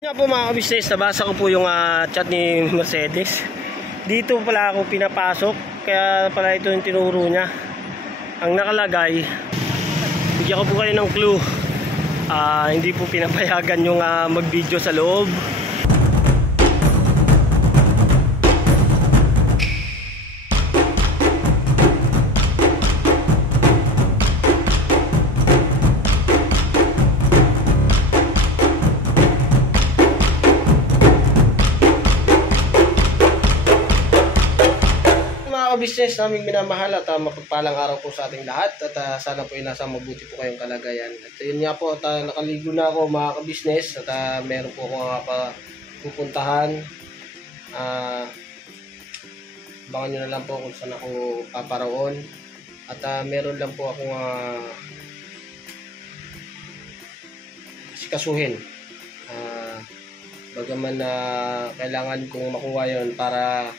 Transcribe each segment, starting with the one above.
Nga po mga kabisnes, nabasa ko po yung chat ni Mercedes. Dito pala ako pinapasok, kaya pala ito yung tinuro niya. Ang nakalagay, bigyan ko po kayo ng clue. Hindi po pinapayagan yung mag-video sa loob. Business naming minamahal at mapagpalang araw po sa ating lahat at sana po nasa mabuti po kayong kalagayan. At yun nga po, nakaligo na ako mga ka-business at meron po ako pupuntahan. Abangan nyo na lang po kung saan ako paparoon at meron lang po akong sikasuhin. Bagaman kailangan kong makuha yun para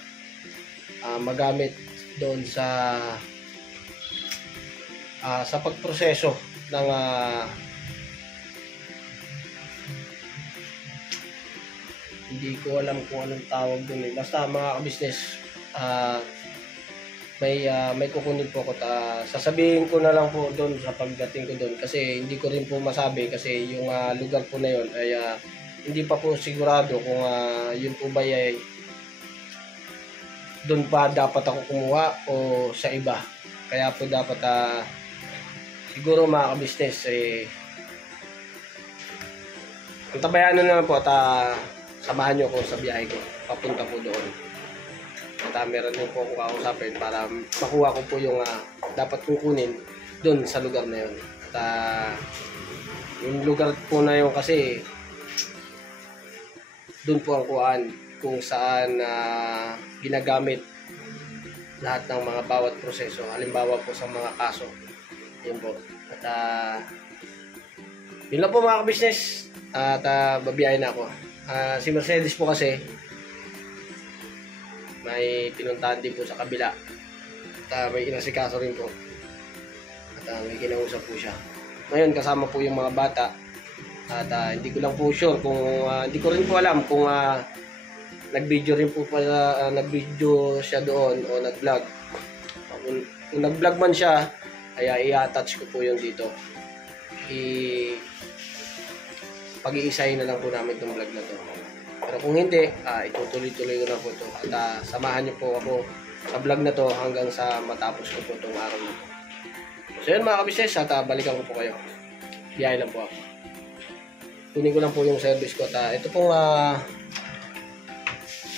magamit doon sa pagproseso ng hindi ko alam kung anong tawag doon basta mga ka-business, may kukunin po ako sasabihin ko na lang po doon sa pagdating ko doon kasi hindi ko rin po masabi kasi yung lugar po na yun ay hindi pa po sigurado kung yun po ba ay doon pa dapat ako kumuha o sa iba. Kaya po dapat siguro mga ka-business antabayan na naman po at samahan nyo ko sa biyahe ko papunta po doon. At meron din po ako kausapin para makuha ko po yung dapat kukunin doon sa lugar na yun. At yung lugar po na yun kasi doon po ang kuhaan kung saan ginagamit lahat ng mga bawat proseso. Halimbawa po sa mga kaso. Yun po. At yun lang po mga ka-business. At babiyahin na ako. Si Mercedes po kasi may pinuntahan din po sa kabila. At may inasikaso rin po. At may kinausap po siya. Ngayon kasama po yung mga bata. At hindi ko lang po sure kung hindi ko rin po alam kung nag-video rin po pala, nag-video siya doon o nag-vlog. Kung nag-vlog man siya, ay i-attach ko po yung dito. Pag-iisahin na lang po namin itong vlog na to. Pero kung hindi, itutuloy-tuloy ko na po ito. At samahan niyo po ako sa vlog na to hanggang sa matapos ko po itong araw na to. So yun mga kabisnes, at balikan ko po kayo. Biyahe lang po ako. Kunin ko lang po yung service ko. At ito pong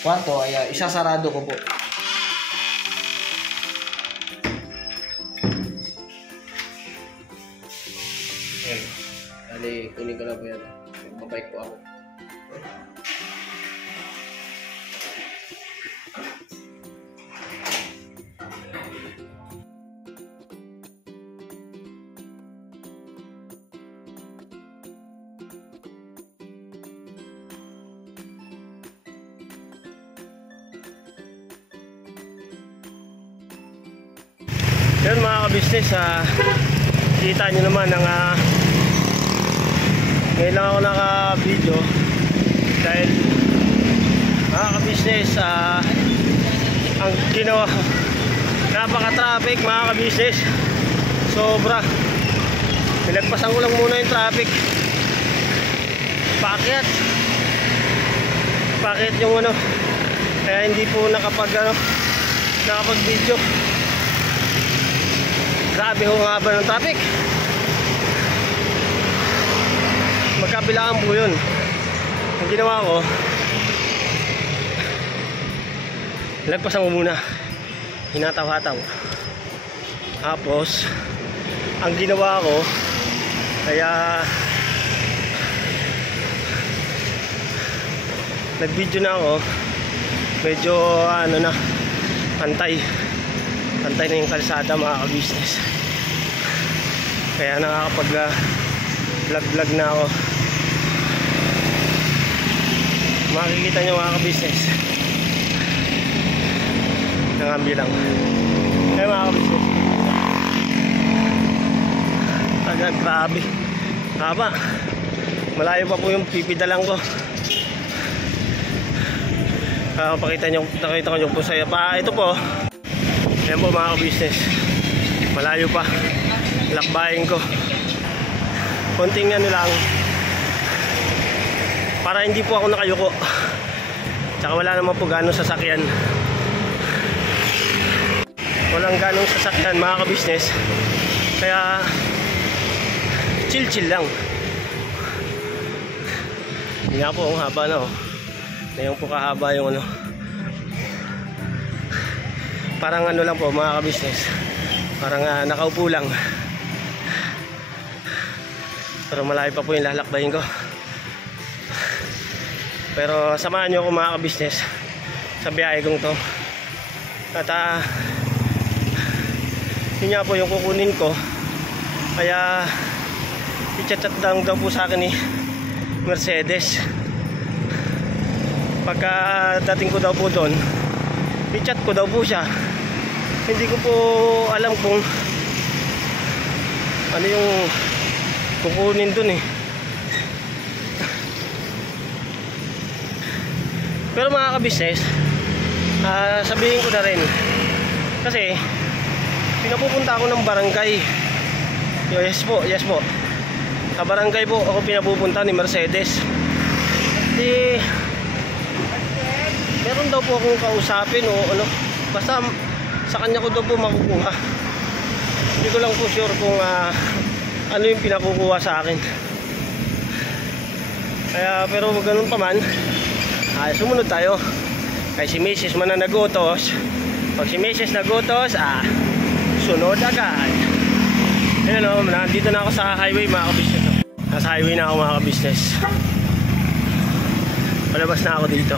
kwarto ay isasarado ko po. Ayan. Dali, kunin ko na po yan. Magbabike po ako. Yan mga ka-business, kita nyo naman ang ngayon lang ako naka-video dahil mga ka-business, ang ginawa, napaka-traffic mga ka-business, sobra. Pinagpasan ko lang muna yung traffic, packet yung kaya hindi po nakapag-video. Grabe ho nga ba ng traffic. Magkabilaan po yun. Ang ginawa ko, nagpasan ko muna, hinataw-hataw. Tapos ang ginawa ko, kaya nag-video na ako. Medyo pantay na yung kalsada mga ka-business. Kaya nakakapag-vlog na ako. Makikita nyo mga ka-business. Nangambi lang. Kaya mga ka-business, grabe. Haba. Malayo pa po yung pipidalang ko. Nakita ko yung po saya pa. Ito po. Ayan po mga ka-business. Malayo pa. Lakbayin ko. Konting ano lang. Para hindi po ako nakayuko. Tsaka wala naman po ganong sasakyan. Walang ganong sasakyan mga ka-business. Kaya chill lang. Hindi nga po ang haba na oh. Ngayon po kahaba yung ano. Parang ano lang po mga ka-business. Parang nakaupo lang. Pero malayo pa po yung lalakbayin ko. Pero samahan nyo ako mga ka-business sa biyahe kong to. At yun nga po yung kukunin ko. Kaya i-chat lang daw po sa akin ni Mercedes. Pagka dating ko daw po doon, i-chat ko daw po siya. Hindi ko po alam kung ano yung kukunin doon eh. Pero mga ka-business, sabihin ko na rin kasi pinapupunta ako ng barangay. Yes po. Sa barangay po ako pinapupunta ni Mercedes. Di meron daw po akong kausapin o ano. Basta sa kanya ko daw po makukuha. Hindi ko lang po sure kung ano yung pinakukuha sa akin. Kaya pero ganun pa man, sumunod tayo. Kaya si Mrs. man na nagutos. Pag si Mrs. nagutos, sunod agad. Ayan o, nandito na ako sa highway mga ka-business. Nasa highway na ako mga ka-business. Palabas na ako dito.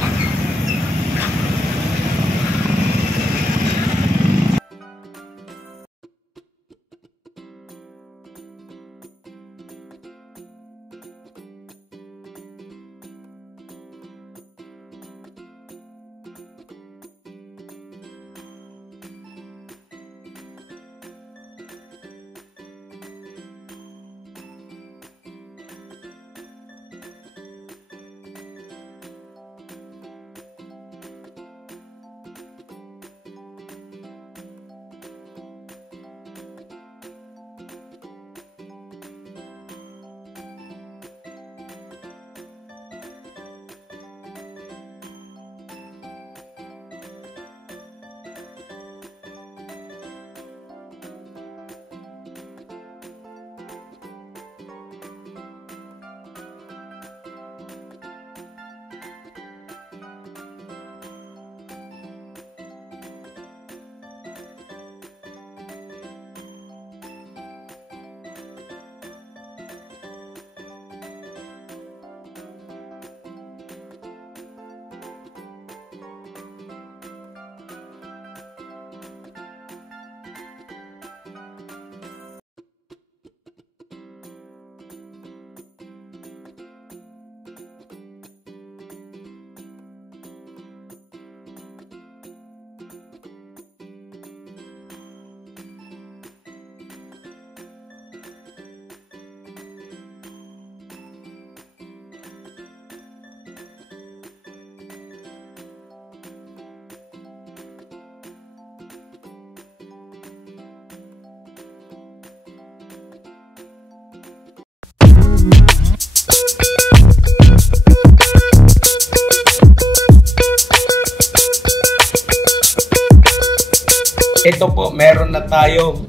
Ito po, meron na tayong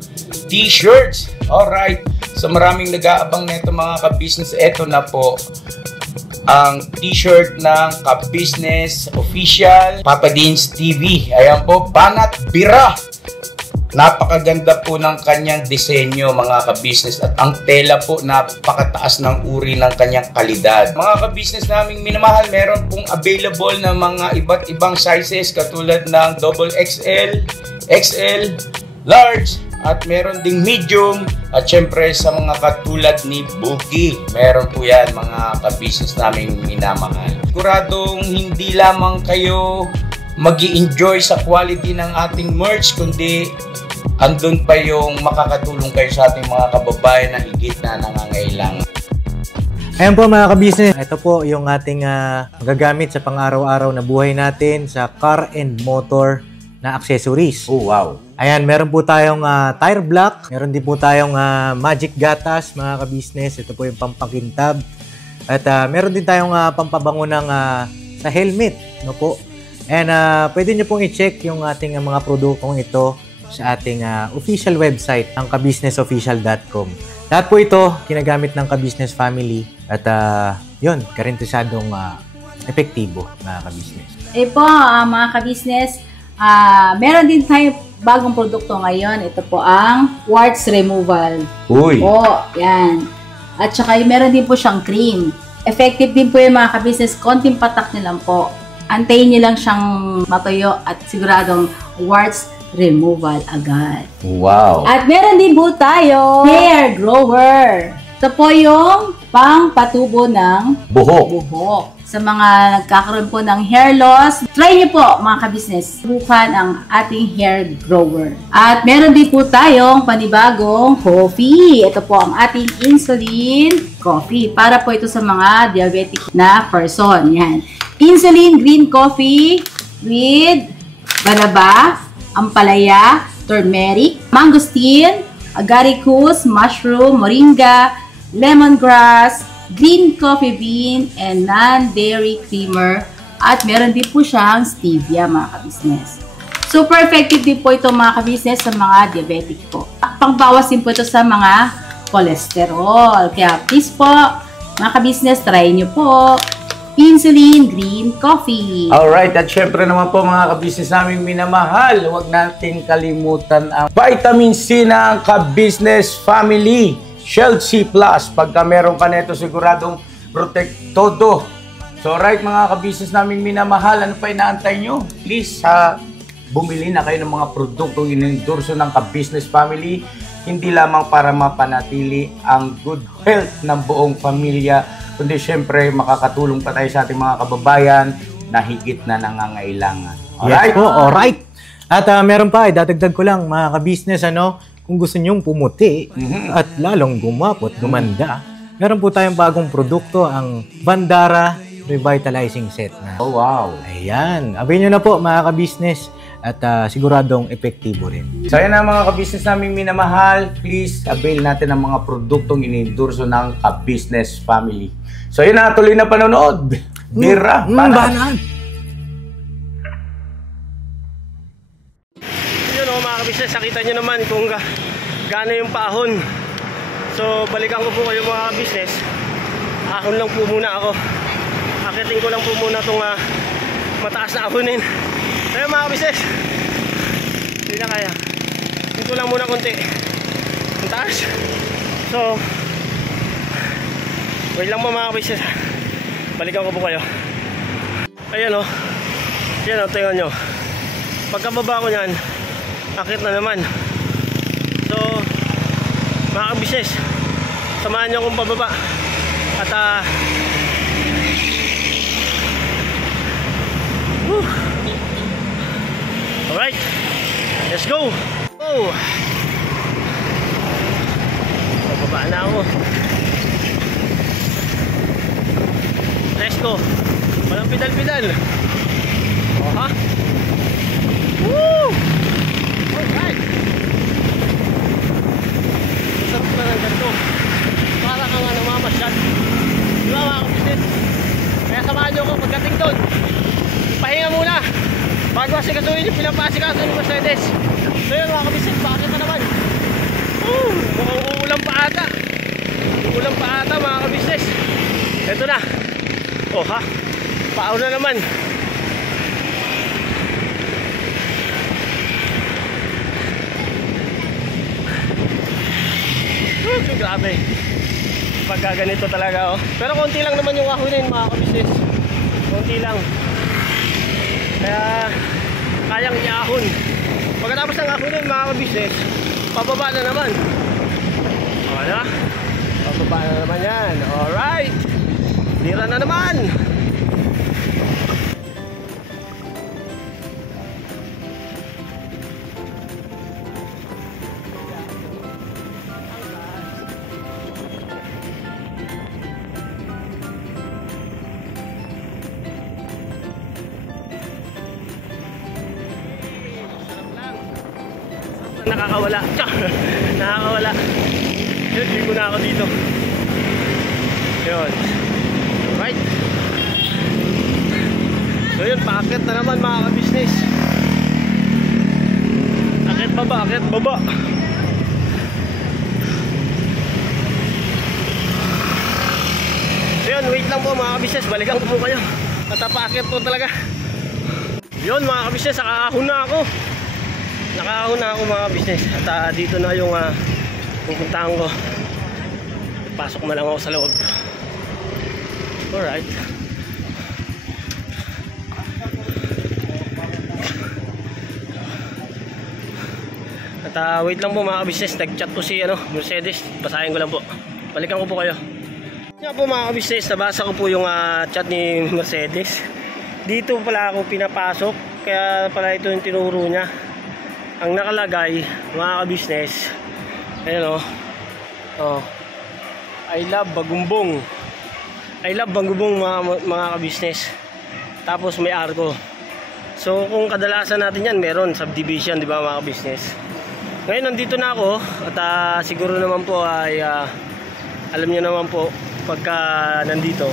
t-shirts. Alright. So maraming nag-aabang nito mga ka-business. Ito na po ang t-shirt ng ka-business official Papa Deans TV. Ayan po, Banat Bira. Napakaganda po ng kanyang disenyo mga ka-business at ang tela po napakataas ng uri ng kanyang kalidad. Mga ka-business naming minamahal, meron pong available na mga iba't ibang sizes katulad ng XXL, XL, large at meron ding medium at syempre sa mga katulad ni Bookie. Meron po yan mga ka-business naming minamahal. Siguradong hindi lamang kayo mag-i-enjoy sa quality ng ating merch kundi andun pa yung makakatulong kayo sa ating mga kababayan na higit na nangangailangan. Ayan po mga ka-business, ito po yung ating magagamit sa pang-araw-araw na buhay natin sa car and motor na accessories. Oh, wow. Ayan, meron po tayong tire block, meron din po tayong magic gatas mga ka-business. Ito po yung pampakintab. At meron din tayong pampabango ng sa helmet, no po. And pwede nyo pong i-check yung ating mga produktong ito sa ating official website, ang kabusinessofficial.com. Lahat po ito ginagamit ng ka-business family at yun, karentesadong epektibo mga ka-business. Po, mga ka-business, meron din tayo bagong produkto ngayon. Ito po ang warts removal. Uy! Po, yan. At saka meron din po siyang cream. Effective din po yung mga ka-business. Konting patak nyo lang po. Antayin nyo lang siyang matuyo at siguradong warts removal agad. Wow! At meron din po tayo hair grower. Ito po yung pang-patubo ng buhok. Sa mga nagkakaroon po ng hair loss, try nyo po mga ka-business. Subukan ang ating hair grower. At meron din po tayong panibagong coffee. Ito po ang ating insulin coffee. Para po ito sa mga diabetic na person. Yan. Insulin green coffee with banaba, ampalaya, turmeric, mangosteen, agaricus, mushroom, moringa, lemongrass, green coffee bean, and non-dairy creamer. At meron din po siyang stevia mga ka-business. Super effective din po ito mga ka-business sa mga diabetic po. Pangbawas din po ito sa mga cholesterol. Kaya please po mga ka-business, try nyo po insulin green coffee. Alright, at syempre naman po mga ka-business naming minamahal, huwag natin kalimutan ang vitamin C ng ka-business family. Shield C+. Pagka meron ka nito, siguradong protect todo. So right mga ka-business naming minamahal, ano pa inaantay nyo? Please, bumili na kayo ng mga produktong inendorso ng ka-business family. Hindi lamang para mapanatili ang good health ng buong pamilya, kundi syempre makakatulong pa tayo sa ating mga kababayan na higit na nangangailangan. Alright? Yes po, alright. At meron pa, dadagdag ko lang mga ka-business, kung gusto nyong pumuti at lalong gumapot, gumanda, meron po tayong bagong produkto, ang Bandara Revitalizing Set na. Oh, wow. Ayan. Abay nyo na po mga ka-business at siguradong epektibo rin. So yan na mga ka-business naming minamahal, please avail natin ang mga produktong inendorso ng ka-business family. So yun na, tuloy na panonood. Bira, banat. Yun mga ka-business, nakita nyo naman kung gaano yung paahon. So balikan ko po kayo mga ka-business. Ahon lang po muna ako. Akitin ko lang po muna itong mataas na ahonin. Ayun mga ka-business, hindi na kaya. Ito lang muna konti. Ang taas. So wait lang po mga ka-business. Balikan ko po kayo. Ayan o. Ayan o, tingnan nyo. Pagkababa ko nyan, akit na naman. So mga ka-business, samahan nyo akong pababa. At alright, let's go. Oh, pababa na ako. Let's go. Walang pidal-pidal. Oh ha. Woo! Alright. Sarap na ng ganito. Para ka nga namamasyal. Diba mga ka-business? Kaya samahan nyo ako pagdating doon. Pahinga muna bago asikasuhin yung pinapasikaso ni Mercedes. So yun mga ka-business, bakit na naman? Mukhang uulan pa ata. Uulan pa ata mga ka-business. Ito na. Oh ha, paaw na naman. Grabe. Pagka ganito talaga oh. Pero konti lang naman yung ahonin mga ka-business. Konti lang. Kaya kayang iahon. Pagkatapos ng ahonin mga ka-business, pababa na naman. O na? Pababa na naman yan. Alright. Tira na naman. Nakakawala. Nakakawala. Hindi ko na ako dito. Yun. Alright. So yun, paakit na naman mga ka-business. Akit baba, akit baba. So yun, wait lang po mga ka-business. Balikan ko po kayo. At paakit po talaga. Yun mga ka-business, nakahon na ako. Nakahon na ako mga business. At dito na yung pupuntahan ko. Pasok na lang ako sa loob. Alright. At wait lang po mga business. Nag-chat po si Mercedes. Basahin ko lang po. Balikan ko po kayo. Yan po mga business. Nabasa ko po yung chat ni Mercedes. Dito pala ako pinapasok. Kaya pala ito yung tinuro niya. Ang nakalagay mga ka-business, ayun oh, I love Bagumbong. I love Bagumbong mga ka-business. Tapos may arko. So kung kadalasan natin yan, meron subdivision, di ba mga ka-business? Ngayon nandito na ako at siguro naman po ay alam niyo naman po pagka nandito,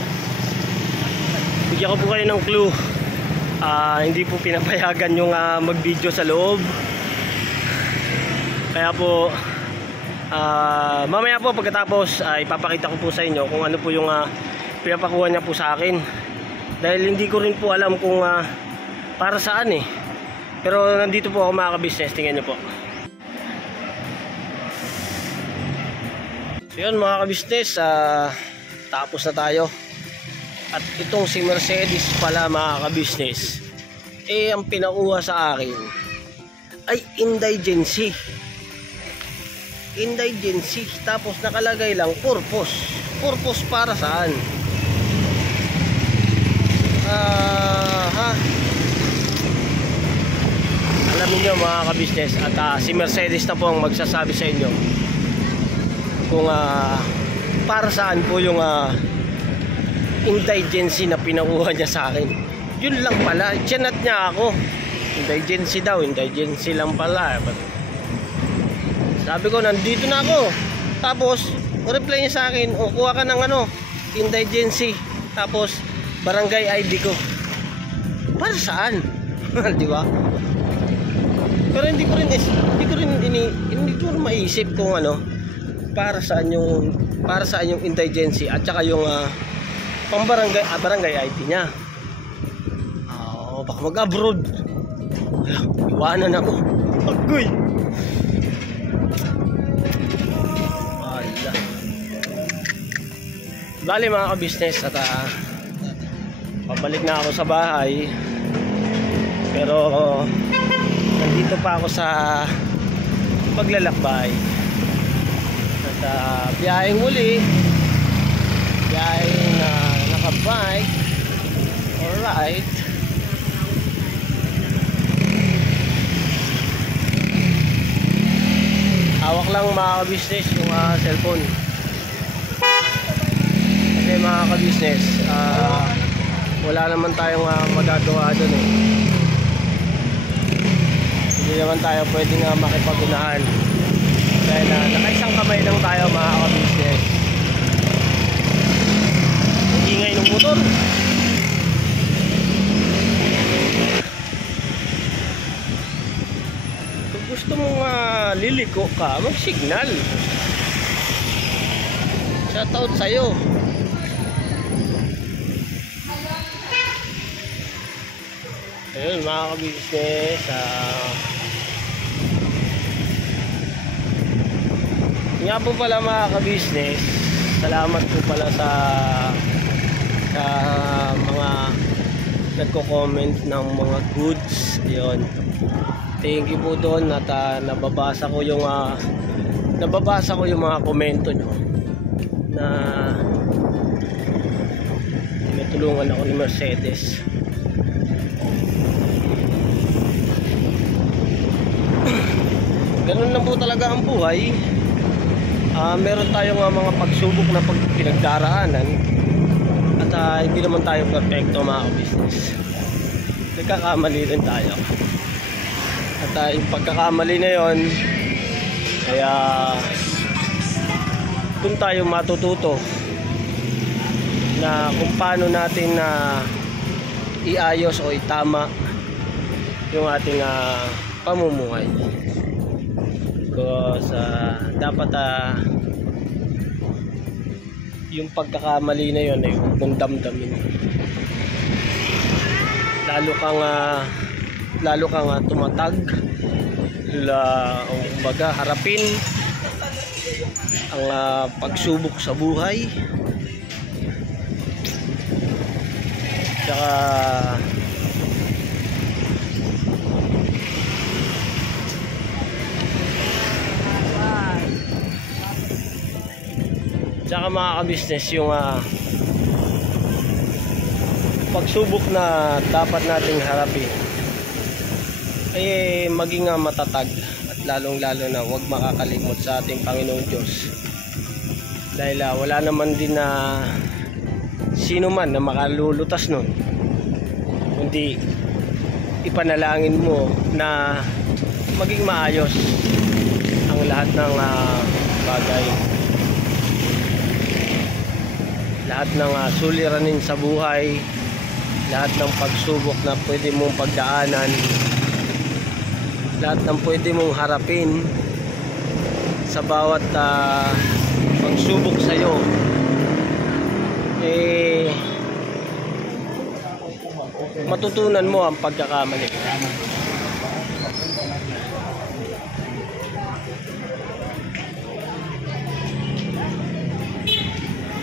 bigyan ko po kayo ng clue. Hindi po pinapayagan yung mag-video sa loob. Kaya po mamaya po pagkatapos ipapakita ko po sa inyo kung ano po yung pinapakuha niya po sa akin. Dahil hindi ko rin po alam kung para saan eh. Pero nandito po ako mga ka-business, tingnan niyo po. So yun mga ka-business, tapos na tayo. At itong si Mercedes pala mga ka-business, ang pinakuha sa akin ay indigency. Indigency. Tapos nakalagay lang purpose. Purpose para saan? Alam niyo mga ka-business, at si Mercedes na po ang magsasabi sa inyo kung para saan po yung indigency na pinakuha niya sa akin. Yun lang pala. Chinat niya ako. Indigency daw. Indigency lang pala. Sabi ko, nandito na ako. Tapos, reply niya sa akin, kuha ka ng indigency. Tapos, barangay ID ko. Para saan? Di ba? Pero hindi ko rin maisip kung para saan yung indigency at saka yung pang barangay ID niya. Baka mag-abroad. Iwanan ako. Agoy. Bali mga ka-business, at pabalik na ako sa bahay. Pero nandito pa ako sa paglalakbay. At biyaheng muli. Biyaheng nakabike. Alright. Hawak lang mga ka-business yung cellphone. Kasi mga ka-business, wala naman tayong magagawa doon eh. Hindi naman tayo pwedeng makipag-unahan. Dahil nakaisang kamay lang tayo mga ka-business. Ang ingay ng motor. Kung gusto mong liliko ka, mag-signal. Shoutout sa'yo. Ayun mga ka-business, nga po pala mga ka-business, salamat po pala sa mga nagko-comment ng mga goods. Ayun, thank you po doon at nababasa ko yung mga komento nyo na tinutulungan ako ni Mercedes. Ganun lang po talaga ang buhay. Meron tayong mga pagsubok na pinagdaraanan at hindi naman tayo perfecto mga business. Nagkakamali rin tayo. At yung pagkakamali na yon, Kaya doon tayo matututo na kung paano natin na iayos o itama yung ating pamumuhay. Because dapat yung pagkakamali na yun ay huwag mong damdamin. Lalo kang tumatag, kumbaga harapin ang pagsubok sa buhay. Tsaka mga ka-business, yung pagsubok na dapat nating harapin ay maging matatag, at lalong lalo na huwag makakalimot sa ating Panginoong Diyos, dahil wala naman din na sino man na makalulutas nun, kundi ipanalangin mo na maging maayos ang lahat ng bagay, lahat ng suliranin sa buhay, lahat ng pagsubok na pwede mong pagdaanan, lahat ng pwede mong harapin sa bawat pagsubok sa'yo, matutunan mo ang pagkakamali.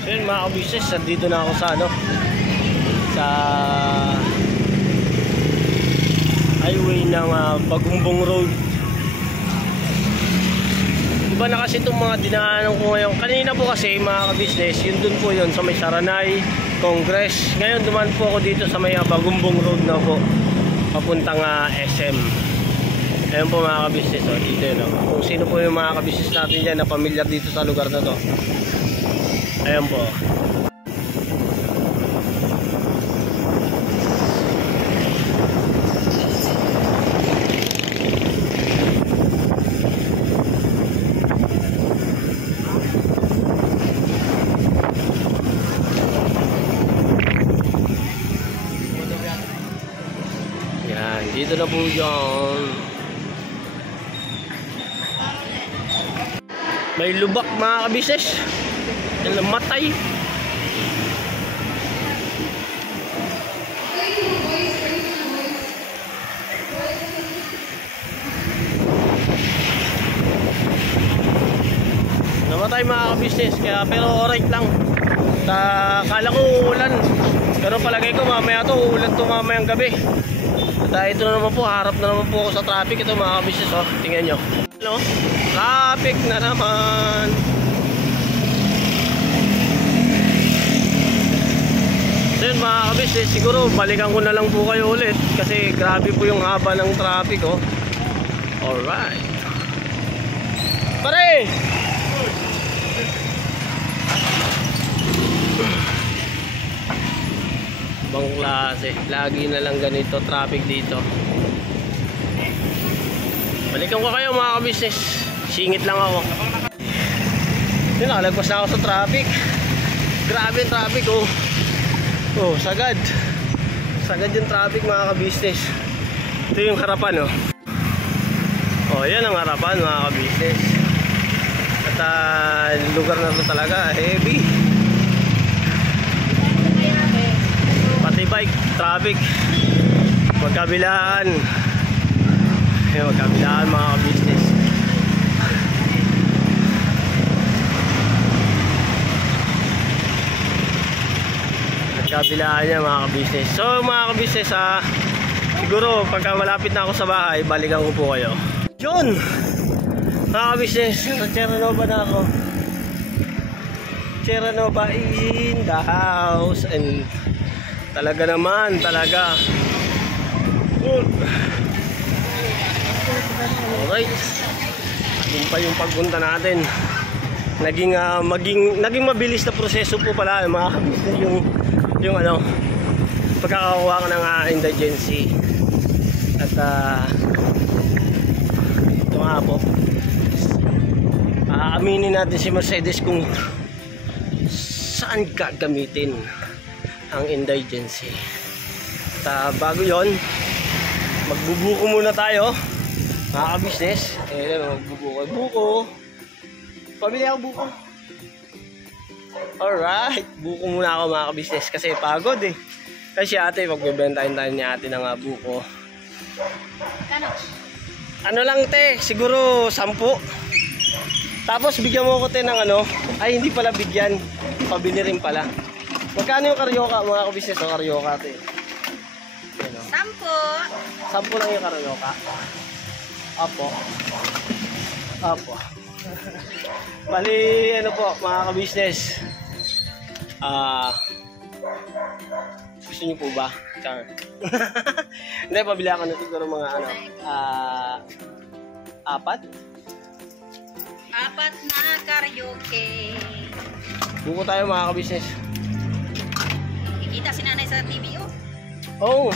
So yun mga ka-business, dito na ako sa sa highway ng Bagumbong Road. Iba na kasi itong mga dinaanan ko ngayon. Kanina po kasi mga ka-business, yun dun po yun sa may Saranay, Congress. Ngayon duman po ako dito sa may Bagumbong Road na po, papuntang SM. Ayan po mga ka-business, dito yun. Kung sino po yung mga ka-business natin dyan na pamilyar dito sa lugar na to, ayan po. Dito na po yun. May lubak mga ka-business. Yung namatay. Namatay mga ka-business. Kaya pero alright lang. Kala ko uulan. Pero palagay ko mamaya to uulan to mamayang gabi. At ito na naman po, harap na naman po ako sa traffic. Ito mga ka-business, tingnan nyo. Hello? Traffic na naman. So yun mga ka-business, siguro balikan ko na lang po kayo ulit kasi grabe po yung haba ng traffic. Alright. Pare! Ibang klase, lagi na lang ganito traffic dito. Balikan ko kayo mga ka-business, singit lang ako. Yun, nakalagpas na ako sa traffic. Grabe yung traffic sagad yung traffic mga ka-business. Ito yung harapan yan ang harapan mga ka-business. At lugar na to talaga heavy. Pati bike, traffic, magkabilaan. Magkabilaan mga ka-business. Magkabilaan niya mga ka-business. So mga ka-business, siguro pagka malapit na ako sa bahay, balikan ko po kayo. Yun! Mga ka-business, sa Terranova na ako. Terranova in the house. And talaga naman, talaga. Alright. Yun pa yung pagpunta natin. Naging mabilis na proseso po pala mga ka-business yung pagkakakuha ka ng indigency. At ito nga po, Aaminin natin si Mercedes kung saan gagamitin ang indigency. At bago yon, magbubuko muna tayo mga ka-business. Magbubuko. Pabili ako buko. Alright, buko muna ako mga ka-business kasi pagod eh. Kasi ate, magbibentahin tayo ni ate ng buko. Ano lang te, siguro 10. Tapos bigyan mo ko te ng ay hindi pala bigyan, pabili rin pala. Magkano yung karyoka mga ka-business o karyoka te? 10 lang yung karyoka. Apo. Bali, po, mga ka-business. Gusto niyo po ba? Char. Hindi, pabili ako na siguro mga 4? 4 na karaoke. Buko tayo mga ka-business. Kikita si nanay sa TV, oh. Oh!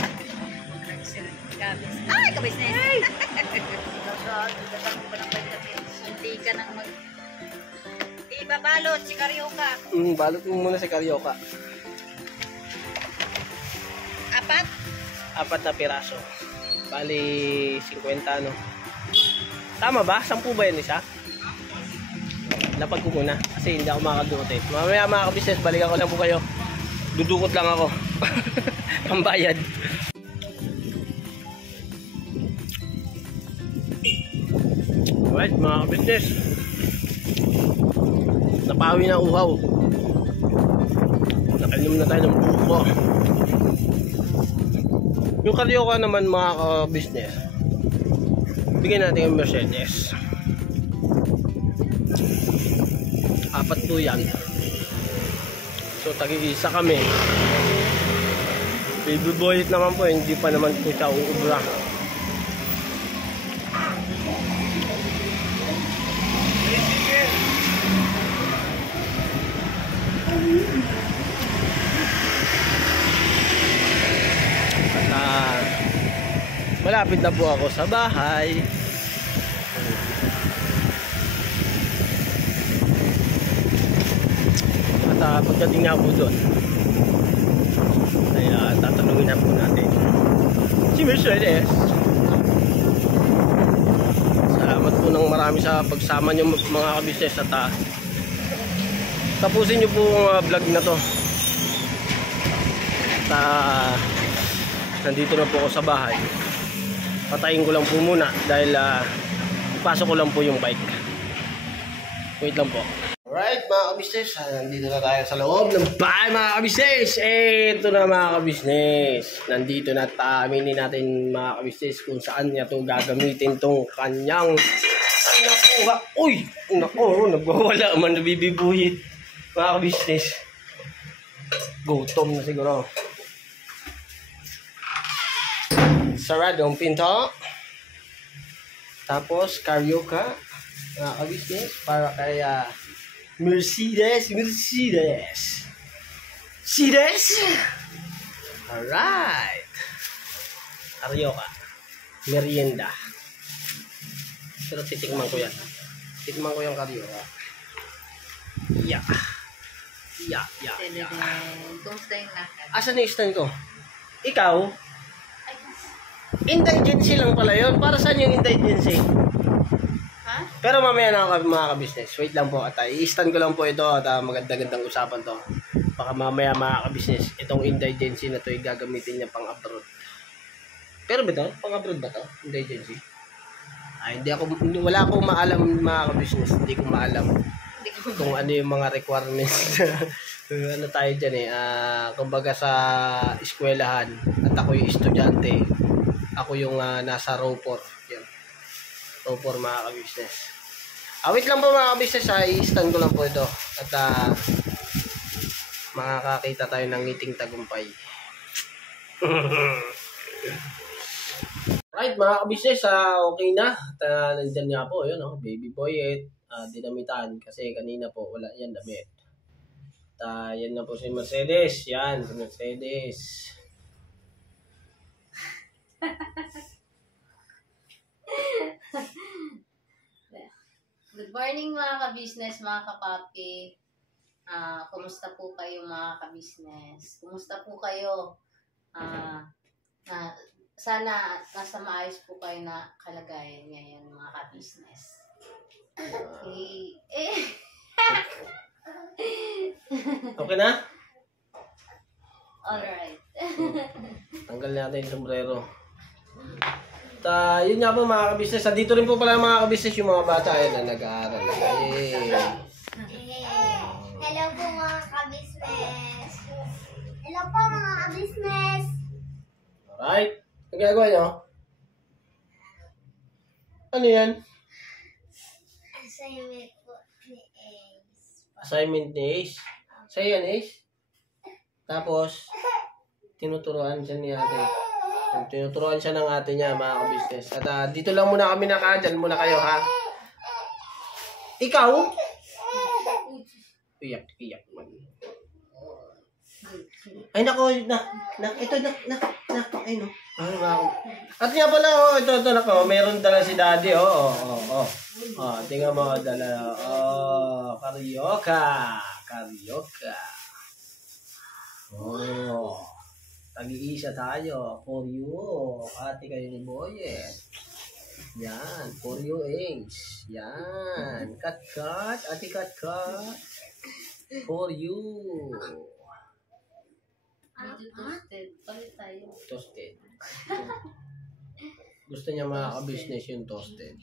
Ay, ka-business! Hindi ka nang ibabalot si Karyoka. Balot mo muna si Karyoka. 4? 4 na piraso. Bali, 50 Tama ba? 10 ba yan isa? Lapag ko muna kasi hindi ako makakadukot eh. Mamaya mga ka-business, balikan ko lang po kayo. Dudukot lang ako. Pambayad. Alright mga ka-business, napawi na uhaw. Nakainom na tayo ng buko. Yung karyoka naman mga ka-business, bigyan natin yung Mercedes. 4 po yan. So tagi-isa kami. Baby boy naman po, hindi pa naman po siya uubra. At malapit na po ako sa bahay. At pagdating na po doon ay tatanungin na po natin si Mercedes. Salamat po ng marami sa pagsama nyo mga ka-business. At tapusin nyo po ang vlog na to. At nandito na po ako sa bahay. Patayin ko lang po muna dahil ipasok ko lang po yung bike. Wait lang po. Alright mga ka-business, nandito na tayo sa loob ng bahay mga ka-business. Ito na mga ka-business, nandito na aminin natin mga ka-business kung saan niya to gagamitin tong kanyang nakuha. Uy! Naku, nagwawala man, nabibibuhit mga ka-business. Gutom na siguro. Sarado ang pinto. Tapos karyoka mga ka-business para kaya Mercedes. Alright. Karyoka. Merienda. Pero titikman ko yan. Titikman ko yung karyoka. Yeah. Kumusta yung lakad? Asan yung stand ko? Ikaw? Indigency lang pala yun. Para saan yung indigency? Ha? Pero mamaya na ako mga ka-business. Wait lang po. At i-stand ko lang po ito. At maganda-gandang usapan to. Baka mamaya mga ka-business, itong indigency na to ay gagamitin niya pang abroad. Pero ba ito? Pang abroad ba to? Indigency? Wala akong maalam mga ka-business. Hindi ko maalam kung ano yung mga requirements. Ano tayo dyan eh. Kumbaga sa eskwelahan at ako yung estudyante. Ako yung nasa row 4. Yan. Row 4 mga ka-business. Wait lang po mga ka-business. I-stand ko lang po ito. At makakakita tayo ng ngiting tagumpay. Right mga ka-business. Okay na. At nandyan nga po. Yun, baby boy dinamitan. Kasi kanina po wala yan damit. At yan na po si Mercedes. Yan si Mercedes. Good morning. morning mga ka-business, mga kapapi. Kumusta po kayo mga ka-business? Kumusta po kayo? Sana nasa maayos po kayo na kalagayan ngayon mga ka-business. Okay. Okay na? Alright. Tanggal natin yung sombrero. Yun nga po mga kabisnes. Dito rin po pala mga kabisnes yung mga bata na nag-aaral. Hello po mga ka-business. Hello po mga ka-business. Alright. Ang ginagawa nyo? Ano yan? Assignment po ni Ace. Assignment ni Ace. Sa'yo yan, Ace? Tapos, tinuturuan siya ni ate. Tinuturuan siya ng ate niya, mga kabisnes. At dito lang muna kami Dyan muna kayo, ha? Ikaw? Iyak man. Ay, nako, ito, ay, no. At nga pala, ito, nako, meron dala si daddy, tingnan mo, dala, karyoka. Tag-iisa tayo, for you, ate kayo ni Boyet. Yan, for you eggs. Yan, cut, ate cut. For you. Toasted. Palit tayo. Toasted. Gusto niya mga ka-business yung toasted.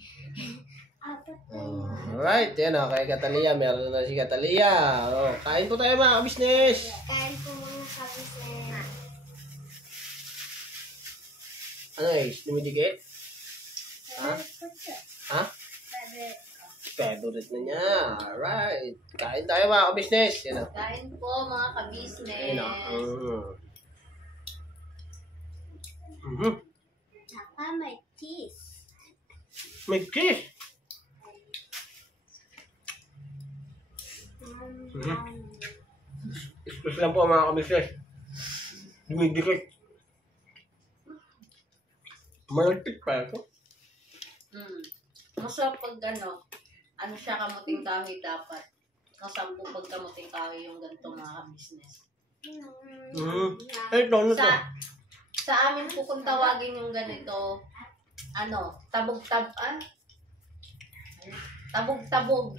Alright, yan o. Kay Catalia, meron na si Catalia. Kain po tayo mga ka-business. Kain po mga ka-business. Ano dumidikit? Ha? Favorite na niya. Alright. Kain tayo mga ka-business. Yan o. Kain po mga ka-business. Yan o. Tsaka may cheese. May cheese. Express lang po mga ka-business. Dumidikit. Malagpit pa ito. Masarap pag ano siya kamuting kahoy dapat. Kasampu pag kamuting kahoy yung ganito mga ka-business. Ito, ano to? Sa amin po kung tawagin yung ganito, tabog-tabog.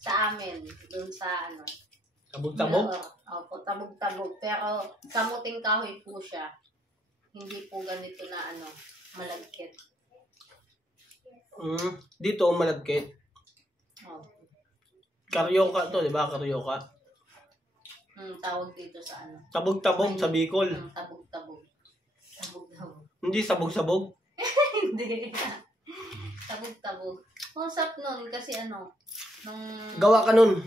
Sa amin, dun sa Tabog-tabog? Opo, tabog-tabog. Pero kamuting kahoy po siya. Hindi po ganito na malagkit. Dito malagkit. Karyoka to, di ba? Karyoka. Tawag dito sa Tabog-tabog sa Bicol. Tabog-tabog. Tabog-tabog. Hindi sabog-sabog. Hindi. Tabog-tabog. Usap nun kasi Gawa ka nun.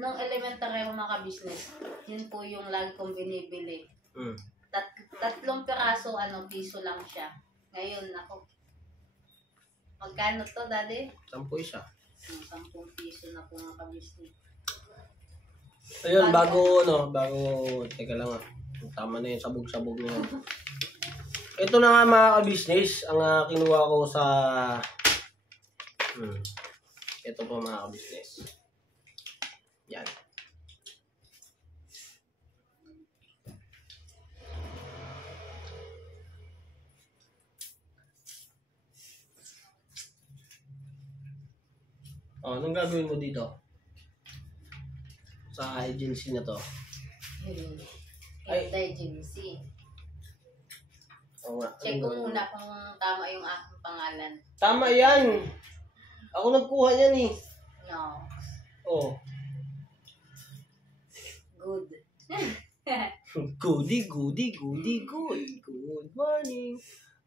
nung elementary ako mga business, yun po yung lagi kong binibili. 3 piraso, piso lang siya. Ngayon, magkano to, daddy? 10 isa. 10 piso na po mga ka-business. Ayun, teka lang tama na yung sabog-sabog na yun. Ito na nga mga ka-business, ang kinuha ko sa, ito po mga ka-business. Yan. Anong gagawin mo dito? Sa agency na to? Agency. Oo nga. Check ko muna kung tama yung aking pangalan. Tama yan! Ako nagkuha yan eh. No. Oh. Good. Good. Good morning.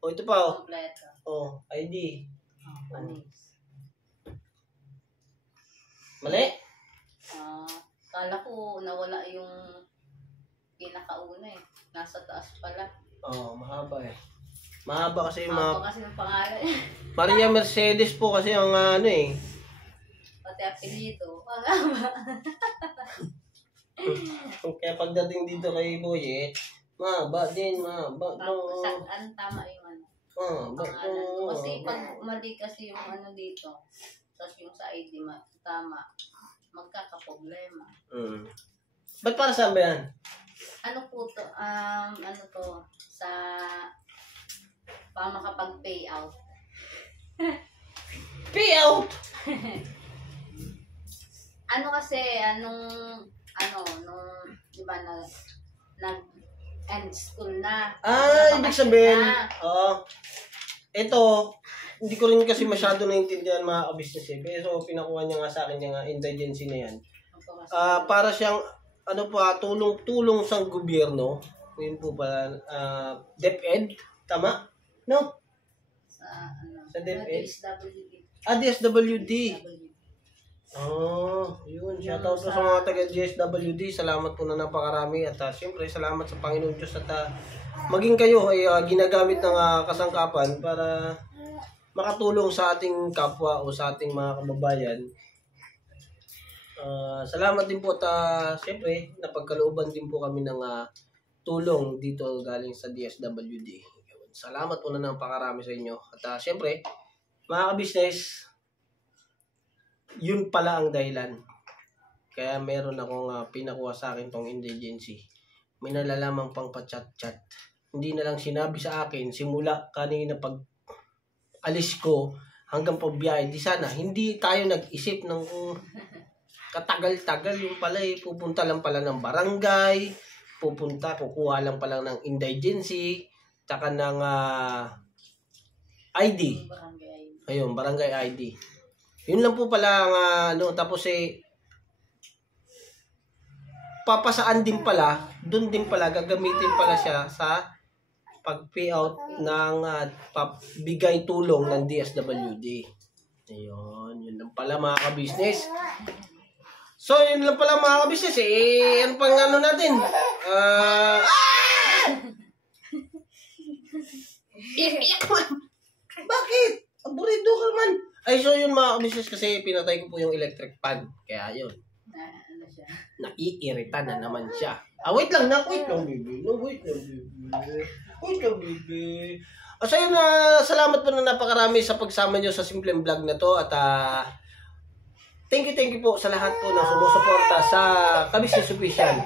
Oh, ito pa oh. Kompleto. Oh, ID. Panis. Mali? Kala ko nawala yung pinakauna eh. Nasa taas pala. Oh, mahaba eh. Mahaba kasi yung mga... Mahaba kasi yung pangalan. Maria Mercedes po kasi ang Pati apelyido. Mahaba. Kaya pagdating dito kay Boyet, mahaba din. Saan tama yung pangalan ko. Kasi pag mali kasi yung dito, tapos yung sa ID tama, magkakaproblema. Ba't para saan ba yan? Ano po to? Ano to? Sa para makapag-pay out. Payout! Ano kasi, nung, di ba, nag-end school na. Ibig sabihin, Na. ito, hindi ko rin kasi masyado naintindihan mga ka-business eh. Pero pinakuha niya nga sa akin yung indigency na yan. Para siyang, tulong sa gobyerno. Yun po pala, DepEd, tama? No? Sa DepEd. DSWD. DSWD. Yun. Shoutout po sa mga taga-DSWD. Salamat po na napakarami. At siyempre, salamat sa Panginoon Diyos. At maging kayo ay ginagamit ng kasangkapan para makatulong sa ating kapwa o sa ating mga kababayan. Salamat din po at siyempre, napagkalooban din po kami ng tulong dito galing sa DSWD. Salamat po na napakarami sa inyo. At siyempre, mga ka-business, yun pala ang dahilan. Kaya meron akong pinakuha sa akin tong indigency. May nalalamang pang pa-chat-chat. Hindi na lang sinabi sa akin, simula kanina pag alis ko hanggang pagbiyahe. Di sana, hindi tayo nag-isip ng katagal-tagal. Yung pala pupunta lang pala ng barangay, kukuha lang pala ng indigency, tsaka ng ID. Ayun, barangay ID. Yun lang po pala ang tapos papasaan din pala, doon din pala gagamitin pala siya sa pag-payout ng bigay tulong ng DSWD. Ayun, yun lang pala mga ka-business. So, yun lang pala mga ka-business ano pang natin? Bakit? Aburido ka man. So yun mga ka-business kasi pinatay ko po yung electric fan. Kaya yun. Ano siya? Naiirita na naman siya. Wait lang, baby. Wait lang, baby. So yun, salamat po na napakarami sa pagsama nyo sa simpleng vlog na to. At thank you po sa lahat po na sumusuporta sa ka-business official.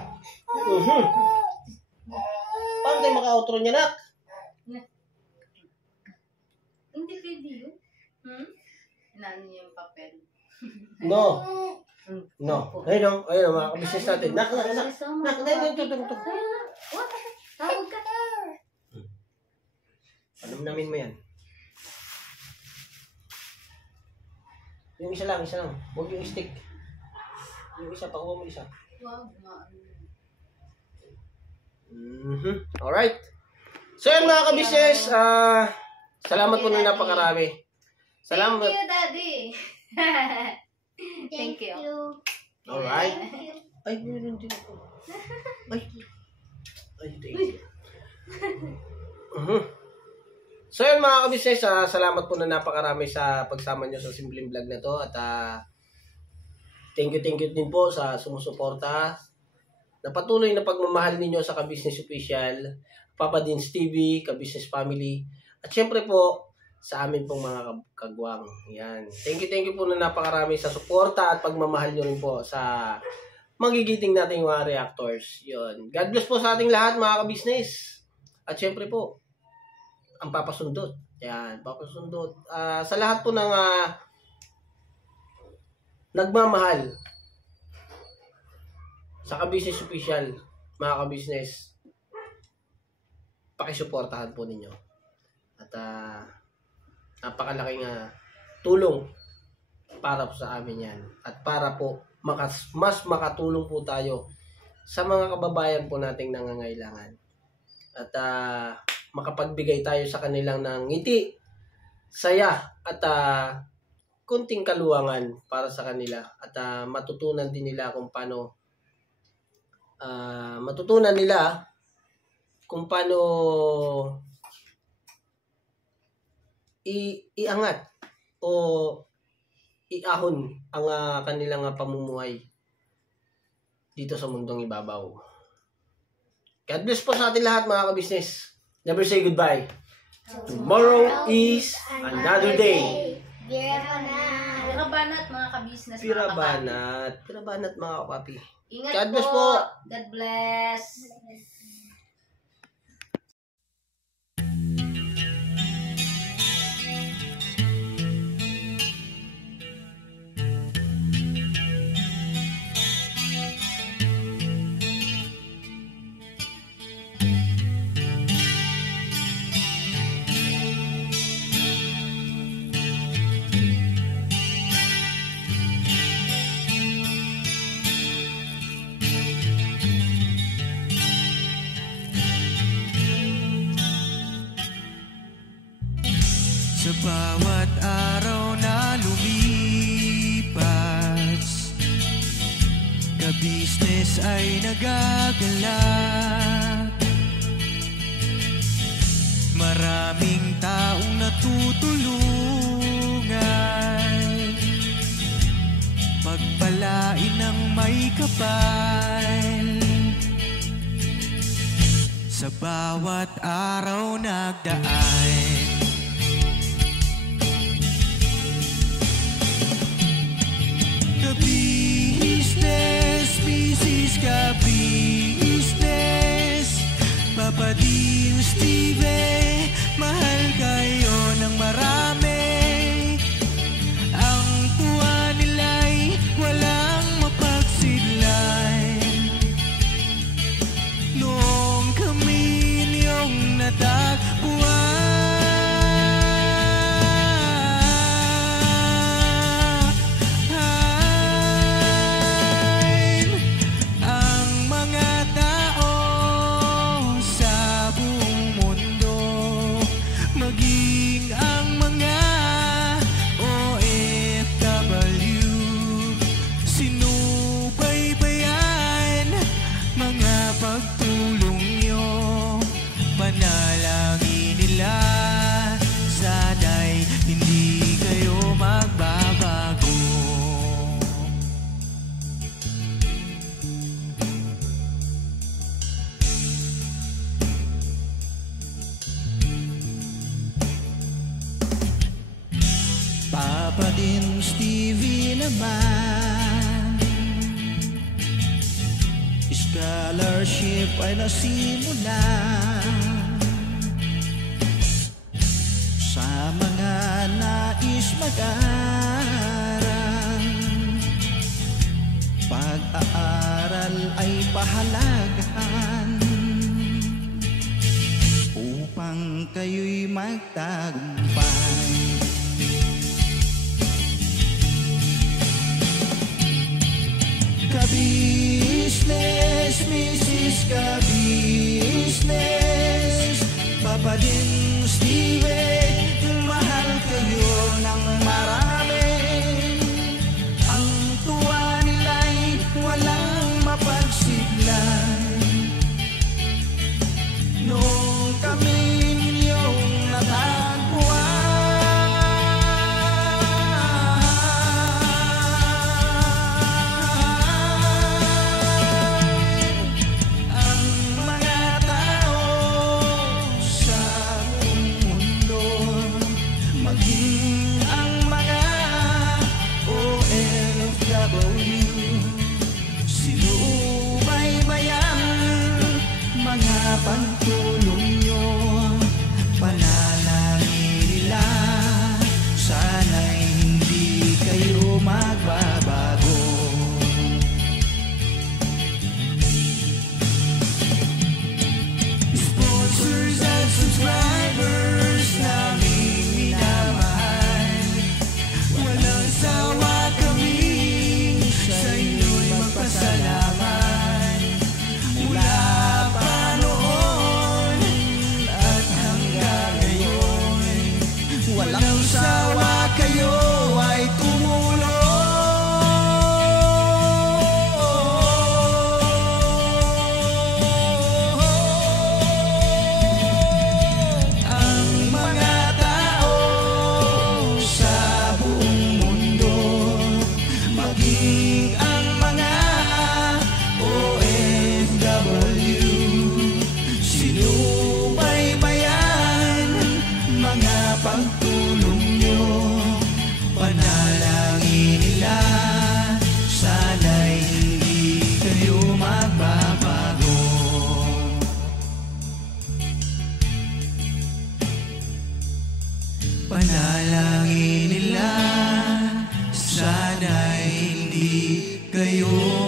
Paano tayo maka-outro niya, nak? Hindi video. Inano niya yung papel. No. Ayun mga ka-business natin. Nak. Tawag ka. Alam namin mo yan. Yung isa lang. Huwag yung stick. Yung isa, pakuha mo isa. Wow, Alright. So yun mga ka-business, salamat po na napakarami. Salamat. Thank you, Daddy. Thank you. Alright. Ay, meron din ako. Ay, thank you. So yun mga ka-business, salamat po na napakarami sa pagsama nyo sa simpleng vlog na to. At thank you din po sa sumusuporta. Na patuloy na pagmamahal ninyo sa ka-business official, Papa Dins TV, ka-business family. At syempre po, sa amin pong mga kagwang. Yan. Thank you po na napakarami sa suporta at pagmamahal nyo rin po sa magigiting natin yung mga reactors. Yun. God bless po sa ating lahat mga ka-business. At syempre po, ang papasundot. Yan, papasundot. Sa lahat po ng nagmamahal sa ka-business official, mga ka-business, pakisuportahan po ninyo. At napakalaking tulong para po sa amin yan. At para po mas makatulong po tayo sa mga kababayan po nating nangangailangan. At makapagbigay tayo sa kanilang ng ngiti, saya, at kunting kaluwangan para sa kanila. At matutunan din nila kung paano iangat o iahon ang kanilang pamumuhay dito sa mundong ibabaw. God bless po sa ating lahat mga ka-business. Never say goodbye. Tomorrow is another day. Beautiful night. Pirabanat mga ka-business. Pirabanat mga kapapi. Ingat God bless po. po. God bless. Sa bawat araw na lumipas, ka-business ay nagagalak. Maraming taong natutulungan, pagpalain ng may kapal. Sa bawat araw nagdaan, ka-business, business ka-business, Papa Dean, Steve, mahal kayo ng marami. Ang tuwa nila'y walang mapagsidlan. Noong kami niyong natagpuan, Papa Dean, Stevie naman, scholarship ay nasimula sa mga nais mag-aral. Pag-aaral ay pahalagahan upang kayo'y magtagumpay. Ka-business, Mrs. Ka-business, Papa Dean, Steve, mahal kayo ng marami. Ang tuwa nila'y walang mapagsidlan. Noong kami ninyong natagpuan, ang mga tao sa buong mundo iyong